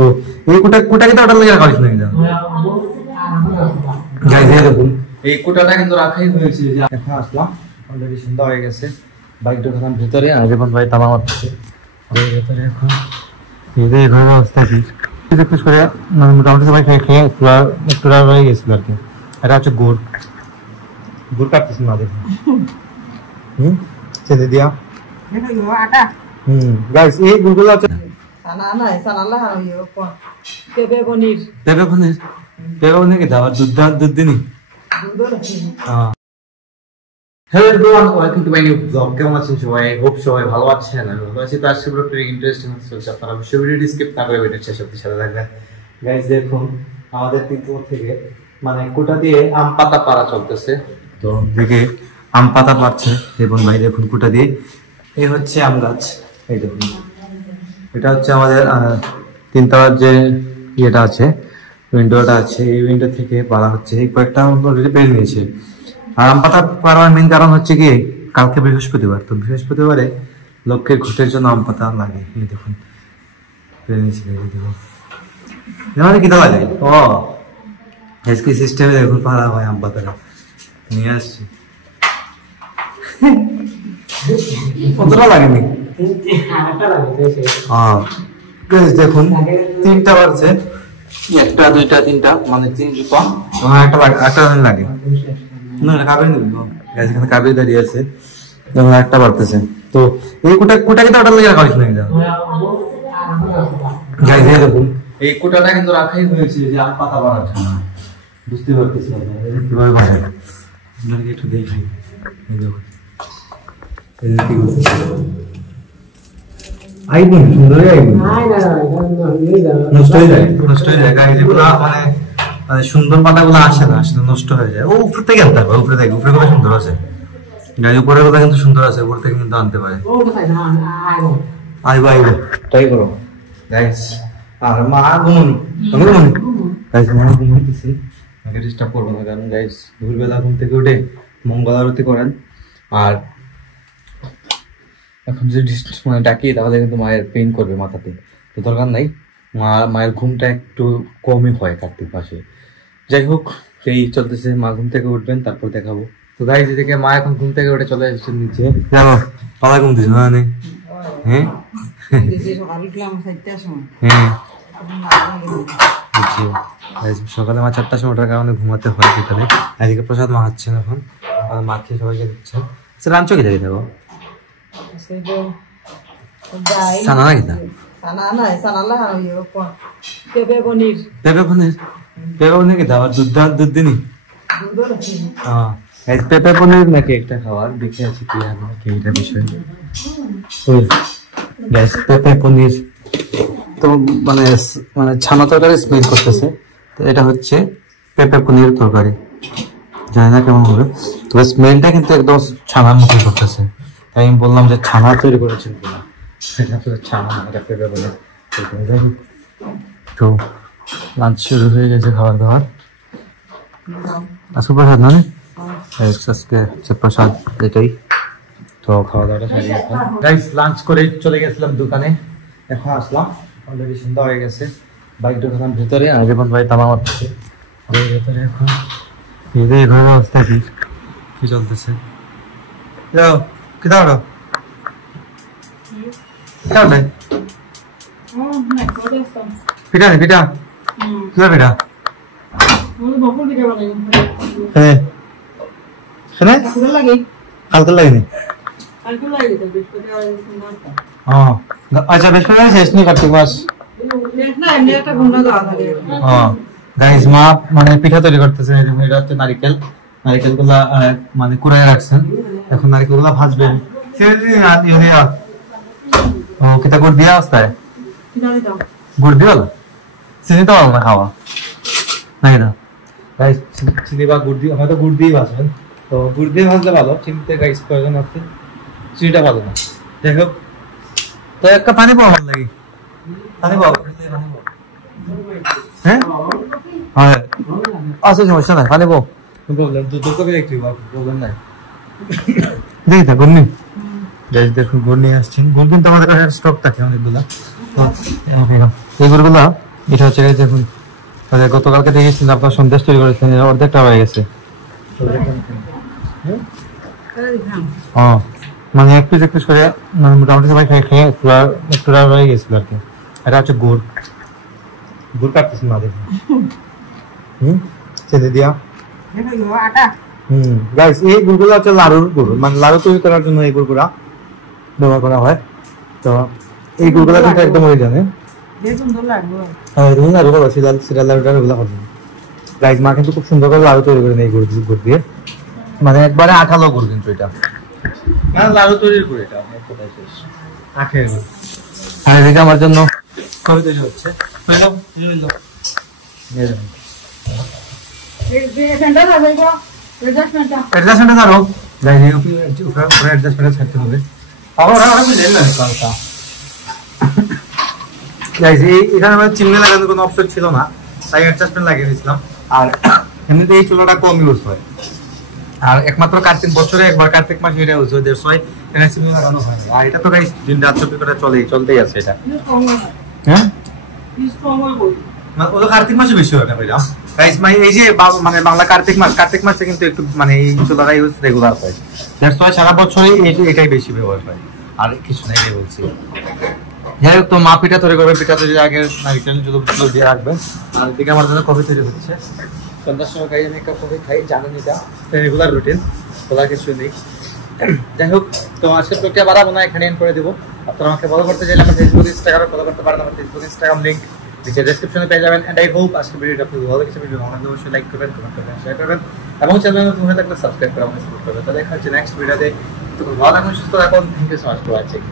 তো এই কোটা কিন্তু ওটার লেগে রাখা হয়েছিল গাইস, এই দেখুন এই কোটাটা কিন্তু রাখাই হয়েছে। যে এখন আসলাম, অলরেডি সন্ধ্যা হয়ে গেছে। বাইক ঢোকালাম ভিতরে, আর এখন ভাই তামা মারতেছে ভেতরে। এখন এই ঘরের অবস্থা কি একটু করে মোটামুটি সবাই খেয়ে একটু রয়ে গেছিল আর কি। এটা হচ্ছে গুড় কাটতেছে না দেখুন। চেনে দিয়া গাইস, এই গুড়গুলো হচ্ছে পেঁপে পনির কি দাও দুধ দিনি। Hello everyone, welcome to my new blog. কেমন আছেন সবাই? হোপ সবাই ভালো আছেন। আমি ভালো আছি। তো আজকে পুরো ইন্টারেস্টিং চলছে, আপনারা অবশ্যই ভিডিওটি স্কিপ না করে ভিডিওর শেষ অবধি সাথে থাকবেন। গাইস দেখুন, আমাদের তিনপুর থেকে মানে কোটা দিয়ে আম পাতা পাড়া চলতেছে। তো দিকে আম পাতা পাচ্ছে এবং ভাই দেখুন কোটা দিয়ে এই হচ্ছে আম গাছ। এই দেখুন, এটা হচ্ছে আমাদের তিনতলার যে ইয়েটা আছে, উইন্ডোটা আছে, এই উইন্ডো থেকে পাড়া হচ্ছে। এই কয়েকটা অলরেডি পেরে নিয়েছে। আর আম পাতা পাড়ার মেন কারণ হচ্ছে কি, কালকে বৃহস্পতিবার, তো বৃহস্পতিবারে লক্ষ্মীর ঘুটের জন্য আম পাতা লাগে। এই দেখুন পেরে নিয়েছে। দেখুন কিতা লাগে, ও আজকে সিস্টেমে দেখুন পাড়া হয় আম পাতাটা নিয়ে আসছি। কতটা লাগেনি? দেখুন তিনটা বাড়ছে, একটা দুইটা তিনটা মানে তিন জুতা একটা লাগে না, কাবেরি এখানে কাবেরি দাঁড়িয়ে আছে, একটা বাড়তেছে। তো এই কোটা কিন্তু ওটার লেগে রাখা হয়েছিল দেখুন, এই কোটাটা কিন্তু রাখাই হয়েছে যে আম পাতা বাড়ার জন্য। বুঝতে পারতেছি কিভাবে বাড়ে, আপনাকে একটু দেখি। আইবুন সুন্দরই আইবুন, নষ্ট হয়ে যায় যেগুলো মানে সুন্দর পাতাগুলো আসে না, আসলে নষ্ট হয়ে যায়। ও উপর থেকে আনতে হবে, উপরে থেকে উপরে গুলো সুন্দর আছে গাছ, উপরের গুলো কিন্তু সুন্দর আছে, উপর থেকে কিন্তু আনতে পারে। আইবো ট্রাই করো গাইস। আর মা ঘুমনি গাইস, মা ঘুমাইতেছে, আমাকে ডিস্টার্ব করবো না কারণ গাইস ভোরবেলা ঘুম থেকে উঠে মঙ্গল আরতি করেন। আর এখন যদি মানে ডাকি তাহলে কিন্তু মায়ের পেইন করবে মাথাতে, তো দরকার নাই। মায়ের ঘুমটা একটু কমই হয় কার্তিক মাসে। যাই হোক, এই চলতেছে। মা ঘুম থেকে উঠবেন, তারপর দেখাবো। তো গাইস এদিকে মা এখন ঘুম থেকে উঠে চলে এসেছে নিচে। জানো পালা ঘুম দিস না? হ্যাঁ সকালে মা 4টার সময় ওঠার কারণে ঘুমাতে হয় বিকালে। এদিকে প্রসাদ মা হাচ্ছেন এখন, আর মা খেয়ে সবাইকে দিচ্ছেন। লাঞ্চ কি যাই দেবো দুধ দিনি পেঁপে পনির নাকি একটা খাবার দেখে আছি কি এইটা বিষয়। পেঁপে পনির তো মানে ছানা তরকারি স্মেল করতেছে। তো এটা হচ্ছে পেঁপে পনির তরকারি, জানি না কেমন হবে, তবে স্মেলটা কিন্তু একদম ছানার মতো করতেছে। তাই আমি বললাম যে ছানা তৈরি করেছেন কিনা। ছানা এটা পেঁপে পনির। তো লাঞ্চ শুরু হয়ে গেছে, খাবার দাবার। আজকে প্রসাদ না আজকে প্রসাদ এটাই। তো খাওয়া দাওয়াটা সারিয়ে গাইস লাঞ্চ করে চলে গেছিলাম দোকানে, এখন আসলাম, অলরেডি সন্ধ্যা হয়ে গেছে। বাইক ঢোকালাম ভিতরে, আর এখন ভাই তামা মারতেছে ভেতরে। এখন এই ঘরের অবস্থা কি চলতেছে? পিঠা নেই, পিঠা কিবা পিঠা হালকা লাগেনি। আচ্ছা বৃহস্পতিবার শেষ নেই কার্তিক মাস। গাইস মা মানে পিঠা তৈরি করতেছে। এটা হচ্ছে নারিকেল গুলা মানে কুড়ায় রাখছেন, এখন নারিকেল গুলা ভাজবেন। কিতা গুড় দিয়া অবস্থায় গুড় দিয়ে চিনি তো না খাওয়া নাকি না গাইস? চিনি বা গুড় দিয়ে, হয়তো গুড় দিয়ে ভাজবেন। তো গুড় দিয়ে ভাজলে ভালো, চিনিতে গাইস প্রয়োজন আছে, চিনিটা ভালো না। যাই হোক, তো একটা পানি পাওয়া ভালো লাগে, পানি পাওয়া হ্যাঁ হ্যাঁ আচ্ছা সমস্যা নাই, পানি পাও প্রবলেম। দুধ কবে একটু প্রবলেম নাই। দেখি তা গুড় দেখুন গুড় নিয়ে আসছেন। গুড় কিন্তু আমাদের কাছে স্টক থাকে অনেকগুলা। এই গুড়গুলা এটা হচ্ছে দেখুন গতকালকে দেখেছিলাম আপনার সন্দেশ তৈরি করেছেন, অর্ধেকটা হয়ে গেছে। মানে এক পিস করে মানে মোটামুটি সবাই খেয়ে খেয়ে একটু হয়ে গেছিল আর কি। এটা হচ্ছে গুড় কাটতেছি না দেখুন। চিনি দিয়া গাইস এই গুড়গুলো হচ্ছে লাড়ুর গুড়, মানে লাড়ু তৈরি করার জন্য এই গুড়গুলা ব্যবহার করা হয়। তো এই গুড়গুলা কিন্তু একদম হয়ে জানে গাইস মা কিন্তু খুব সুন্দর করে লাড়ু তৈরি করেন এই গুড় দিয়ে, মানে একবারে আঠালো গুড় কিন্তু এটা মানে লাড়ু তৈরির গুড়, এটা আখের গুড়। আর এদিকে আমার জন্য কবে তৈরি হচ্ছে চিমনি লাগানোর কোনো অপশন ছিল না, তাই অ্যাডজাস্টমেন্ট লাগিয়ে দিয়েছিলাম। আর এমনিতে এই চুলাটা কম ইউজ হয়, আর একমাত্র কার্তিক বছরে একবার কার্তিক মাসে এটা ইউজ হয়, এখানে চিমনি লাগানো হয়। আর এটা তো গাইস দিন রাত 24 ঘন্টা চলতেই আছে এটা। হ্যাঁ ওটা কার্তিক মাসে বেশি হয় না ভাইরা গাইস। এই যে মানে বাংলা কার্তিক মাসে কিন্তু একটু মানে এই চুলাটা ইউজ রেগুলার হয়, দ্যাটস ওয়াই সারা বছরই এটাই বেশি ব্যবহার হয়, আর কিছু না এটাই বলছি। যাই হোক, তো মা পিঠা তৈরি করবে, পিঠা তৈরির আগে নারিকেল জল দিয়ে রাখবেন। আর এদিকে আমার জন্য কফি তৈরি হচ্ছে, সন্ধ্যার সময় খাই, আমি এক কাপ কফি খাই, জানেন এটা রেগুলার রুটিন, বলার কিছু নেই। যাই হোক, তো আজকে প্রক্রিয়া বাড়াবো না, এখানে এন্ড করে দেবো। আপনারা আমাকে ফলো করতে চাইলে আমার ফেসবুক ইনস্টাগ্রামে ফলো করতে পারেন, আমার ফেসবুক ইনস্টাগ্রাম লিঙ্ক নিচে ডেসক্রিপশনে পেয়ে যাবেন। এন্ড আই হোপ আজকে ভিডিওটা আপনাদের ভালো লেগেছে। ভিডিও ভালো লাগলে অবশ্যই লাইক করবেন, কমেন্ট করবেন, শেয়ার করবেন এবং চ্যানেলে নতুন হয়ে থাকলে সাবস্ক্রাইব করে আমাকে সাপোর্ট করবেন। তো দেখা হচ্ছে নেক্সট ভিডিওতে। তো ভালো থাকুন, সুস্থ থাকুন। Thank you so much for watching.